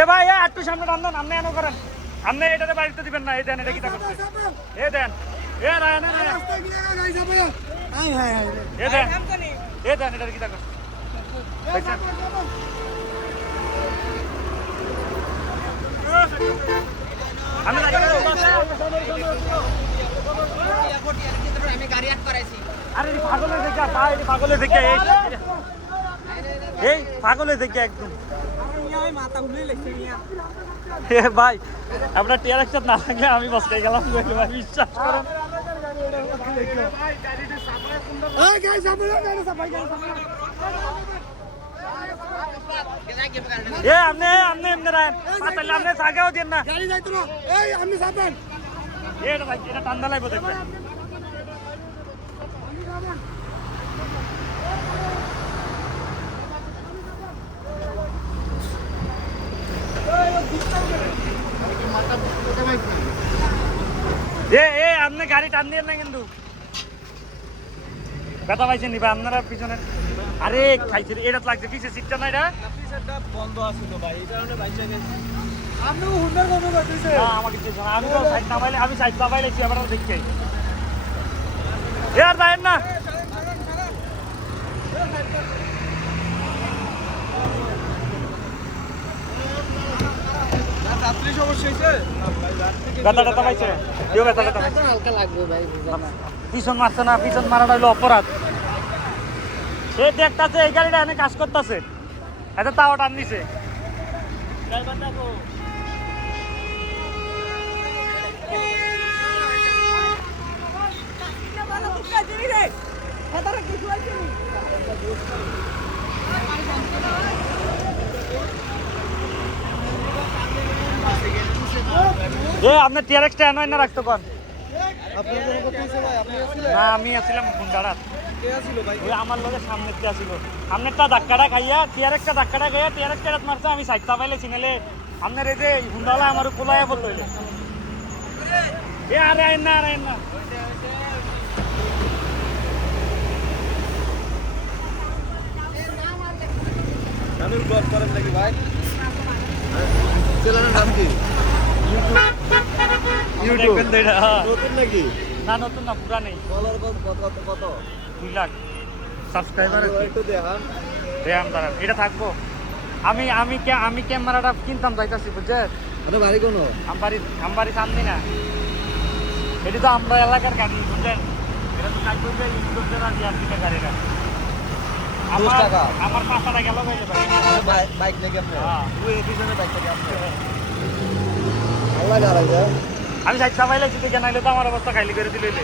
এ ভাই একটু সামনে টান দেন, আপনি এনে করেন। আপনি এটাতে বাড়িতে দিবেন না, এই দেন, এটা কি তা করছে? এ দেন, এ রায়না এ দেন, এ দেন, এটা কি তা করছে? দেখছেন? আমি আরে পাগলের দেখে ভাই, পাগলের দেখে এই পাগলের দেখে একদম ভাই আপনার টিয়ার একটা না থাকলে আমি বসতে গেলাম ভাই, বিশ্বাস করেন। এ আপনি আপনি এমনি রাখেন, পাতালে আপনি থাকেও দেন না। এটা ভাই এটা ঠান্ডা লাগবে দেখবেন। এ আপনি গাড়ি টান দিয়ে না কিন্তু ব্যথা পাইছেন নি ভাই আপনারা পিছনে? আরে খাইছে এটা লাগছে, পিছে সিটটা না, এটা বন্ধ আছে তো ভাই, এই কারণে বাইচা গেছি। আমাকে আমি তো সাইড নামাইলে, আমি সাইড নামাইলে আপনারা দেখতে আর যায়েন না। পিছন মারছে না, পিছন মারাটা হলো অপরাধ। সে দেখতেছে এই গাড়িটা এনে কাজ করতেছে, এত তাও টান দিছে। আপনার টিআরএক্সটা এনে না রাখতো কোন? না আমি আসছিলাম গুন্ডারাত, আমার লোকে সামনের কে আসিল, সামনেরটা ধাক্কাটা খাইয়া টিআরএক্সটা ধাক্কাটা খাইয়া টিআরএক্সটা মারছে, আমি সাইড চাপাইলে চিনেলে আপনার এই যে গুন্ডালা আমার পোলাইয়া বললো এ আরে আইন না, আরে আইন না। না নতুন না, পুরা নেই। 2 লাখ সাবস্ক্রাইবার দেখাম দাঁড়ান, এটা থাকবো। আমি ক্যামেরাটা কিনতাম যাইতাছি বুঝছেন। বাড়ি কোন আমার বাড়ি সামনে না, এটি তো আমরা এলাকার গাড়ি বুঝলেন। এটা তো থাকবো যে ইউটিউবের আর জিআরপির গাড়িটা। আমার পাঁচটা গেল বাইক নাকি আপনি? হ্যাঁ ওই পিছনে বাইক নাকি আপনি? আমি সাইড চাপাইলে যদি জানাইলে তো আমার অবস্থা খাইলি করে দিলে।